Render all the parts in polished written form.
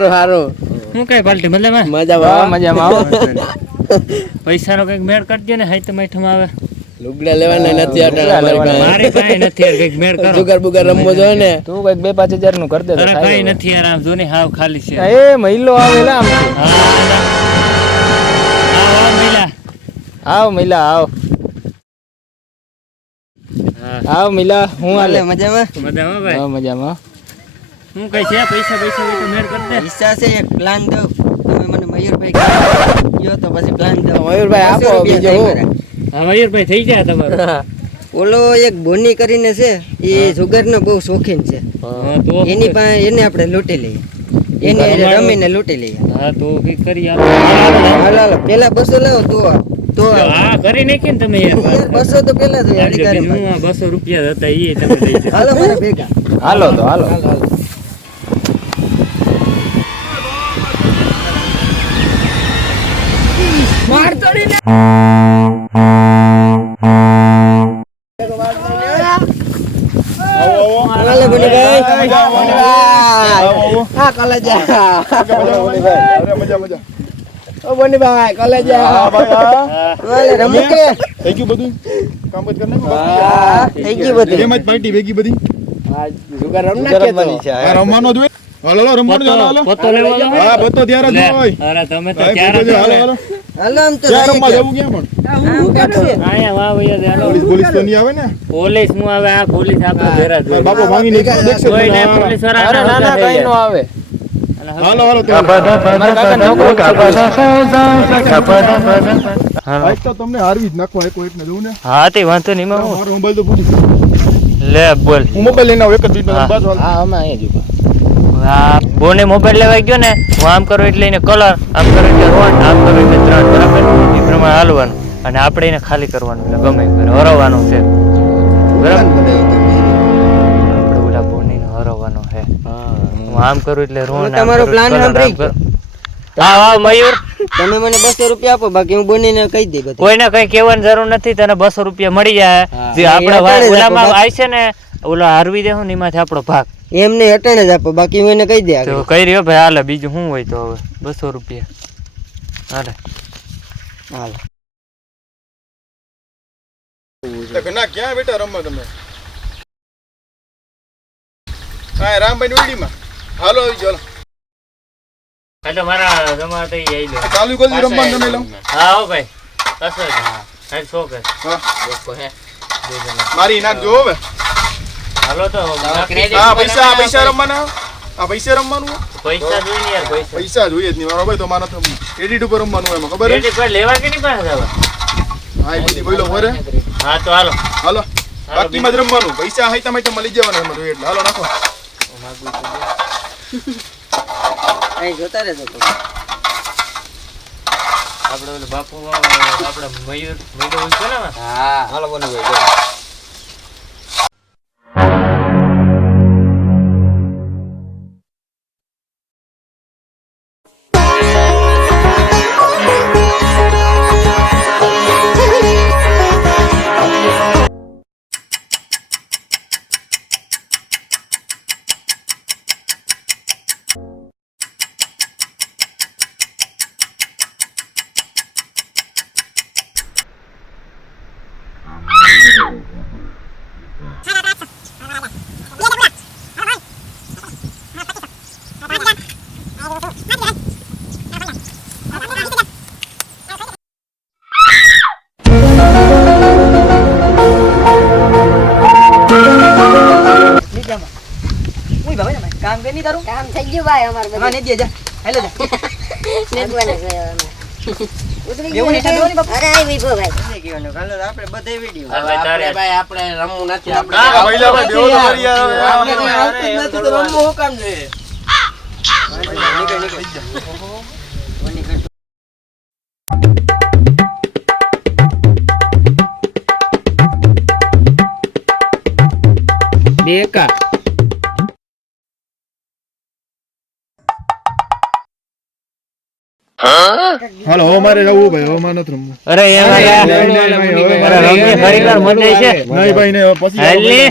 હારું હારું હું કઈ પાલટી મજામાં મજામાં આવો પૈસાનો કઈક મેળ કરજો ને હાઈ તો માઠમાં આવે લુગડા લેવાના નથી અટાણે મારી પાસે નથી યાર કઈક મેળ કરો જુગાર બુગાર રમવો જોઈએ ને તું કઈક 2-5 હજાર નું કરી દે તો તારા કઈ નથી યાર આમ જોને હાવ ખાલી છે એ મહિલો આવેલા આમ આવ મિલા આવ આવ મિલા હું હાલે મજામાં ભાઈ હા મજામાં હું કઈ છે પૈસા તો મેળ કર દે હિસ્સા છે એક પ્લાન દઉં તમે મને મયુરભાઈ કયો તો પછી પ્લાન દઉં મયુરભાઈ આપો બીજો હું હા મયુરભાઈ થઈ જાય તમારું ઓલો એક બોની કરીને છે એ જુગારનો બહુ શોખીન છે એની પાસે એને આપણે લૂંટી લઈએ એને રમીને લૂંટી લઈએ હા તો કઈ કરી હાલો પેલા 200 લાવો તો હા કરી નાખી ને તમે યાર 200 તો પેલા જ અધિકારી હું 200 રૂપિયા હતા એ તમે લઈ જાઓ હાલો મારા ભેગા હાલો તો હાલો હાલો બોનીભાઈ હા કલેજા ઓ બોનીભાઈ કલેજા હાલે રમો કે થઈ ગયું બધું કામ જ કરને હા થઈ ગયું બધું એમ જ પાર્ટી ભેગી બધી જુગાર રમ નાખીએ તો આ રમવાનો જોઈએ હાલો હાલો રમવાનું ચાલો હાલો પત્તો લેવા જાવ હા બતો ત્યારે જ હોય અરે તમે તો હાલો ક્યારે હાલો હાલો હાલો આમ તો ક્યાં રમવા જવું ક્યાં પણ હું કાઢશે આયા વાહ ભૈયા હાલો પોલીસ તો નહીં આવે ને પોલીસ હું આવે આ પોલીસ આપણે ઘેરા મારા બાપો ભાંગી નહીં દેખશે કોઈ ને પોલીસ વાળા અરે ના ના કઈ નો આવે હાલો હાલો મારા કાકા છોકરો આજ તો તમને હારવી જ નાખવા એક એકને જોઉં ને હા તે વાંધો નહીં માં મારો મોબાઈલ તો પૂરી લે બોલ હું મોબાઈલ લઈને આવું એક જ મિનિટ બાજુ હાલ હા અમે અહીંયા જ આ બોને મોબાઈલ લેવાઈ ગયો ને હું આમ કરું એટલે એને કલર આમ કરું એટલે રોન આમ કરું એટલે 3 બરાબર એ પ્રમાણે હાલવાનું અને આપણે એને ખાલી કરવાનું એટલે ગમે કરે હરવવાનું છે બરાબર આપણે ઓલા બોને હરવવાનો છે હું આમ કરું એટલે રોન તમારો plan સાંભળી ગયો. હા હા મયુર તમે મને 200 રૂપિયા આપો બાકી હું બોનીને કહી દઈ બધું કોઈને કઈ કહેવાની જરૂર નથી તને 200 રૂપિયા મળી જાય જે આપણે અટાણે જ ઓલામાં આપો, આવી છે ને ઓલા હારવી દેવું ને એમાંથી આપણો ભાગ એમને અટાણે જ આપો બાકી હું એને કહી દે તો કઈ રહ્યો ભાઈ હાલે બીજું શું હોય તો હવે 200 રૂપિયા હાલે હાલ ના ક્યાં બેટા રમવા તમે હા રામભાઈ ઓડીમાં હાલો આવી ચાલો એટલે મારા જમા થઈ આવી લો ચાલુ કરી રમવાનું તમે લઉં હા હો ભાઈ કસો જ હા શો કે મારી નાખ જો હવે હાલો તો હા પૈસા રમવાના આ પૈસા રમવાનું પૈસા જોઈ ને યાર પૈસા પૈસા જોઈએ જ નહીં મારો ભાઈ તો મારા તો ક્રેડિટ ઉપર રમવાનું એમાં ખબર રેડી પર લેવા કે નહીં પાસે જવા હા એ બધી બોલો વરે હા તો હાલો હાલો બાકીમાં જ રમવાનું પૈસા હાઈતા માઈતા મળી જવાના એમાં જોઈએ એટલે હાલો નાખો અહીં જોતા રહેજો તો. આપણે ઓલો બાપુ આપણે મયુર છે ને હા હાલો બોલો ભાઈ કામ કરી તારું કામ થઈ ગયું ભાઈ અમાર બધું. હા ને દે જા હેલો જા નેટવાને ગયો અમે. ઉતરી એવું નહીં થતું હોય ને ગયું. બાપુ? અરે આવી વિભો ભાઈ. નહીં કહેવાનું કાલે આપણે બધે વિડિયો હવે તારે ભાઈ આપણે રમવું નથી હા ભાઈ ભાઈ બેહો તો કરી આપણે યાર કઈ આવતું જ નથી તો રમવું હું કામ જોઈએ બેકા હાલો હવે મારે જવું ભાઈ, હવે મારે નથી રમવું. અરે એમાં યાર. અરે રમવી ખરેખર મજા છે. નહીં ભાઈ ને પછી હાલી.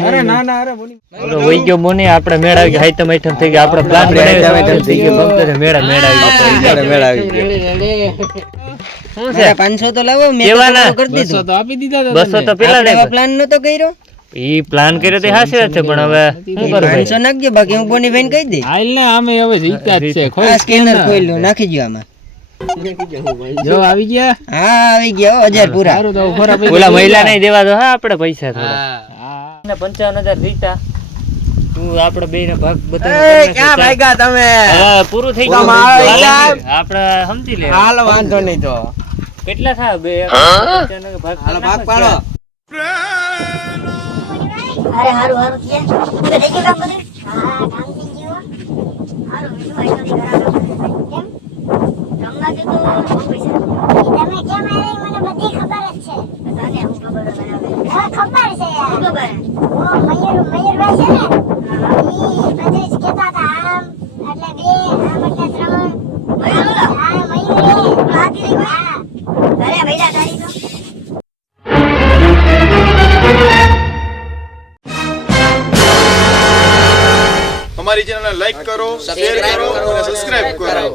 ઓલો વઈ ગયો મોની, આપણે મેળ આવી ગયા, હાઈતમ આઈટમ થઈ ગયા, આપણે પ્લાન બનાવ્યો થઈ ગયો, ભક્તો મેળ આવી ગયો. શું છે 500 તો લાવો, મેં કેવાના? તો કરી દીધું. તો આપી દીધા હતા 200 તો પેલા આપણે ને એવો પ્લાન નતો કર્યો. ઈ પ્લાન કર્યો તે હાસી વાત છે, પણ હવે શું કરું ભાઈ? 500 નાખજો, બાકી હું બોની ભાઈને કહી દઈ. હાલ ને આમે હવે જીતા જ છે આ સ્કેનર ખોલ્યું, નાખી દો આમાં. જો આવી ગયા હા આવી ગયા હો, 1000 પૂરા. સારું તો ખોરા પૈસા ઓલા મહિલા નહીં દેવા દો હા આપણે પૈસા થોડા. હા. ને 55000 જીતા. તું આપણે બેયને ભાગ એ, બધાને ક્યાં ભાગ્યા તમે? હવે પૂરું થઈ ગયું. આપણે સમજી લે. હાલો વાંધો નહીં તો. કેટલા થાય બે? ભાગ હાલો ભાગ પાડો. અરે હારું હારું કે તમે થઈ ગયું કામ બધું? હા કામ થઈ ગયું. હારું બીજું આઈટમ કેમ રમવા દે તો બહુ પૈસા તમે કેમ આવે મને બધી ખબર જ છે. તને હું ખબર બનાવે? હા ખબર છે યાર. ખબર ઓ મયુરભાઈ છે ને ઈ બધું જ કહેતા હતા આમ એટલે બે આમ એટલે ત્રણ મયુર હા મયુર બાકી હા અરે ભઈલા તારી તો અમારી ચેનલને લાઈક કરો, શેર કરો અને સબસ્ક્રાઇબ કરો.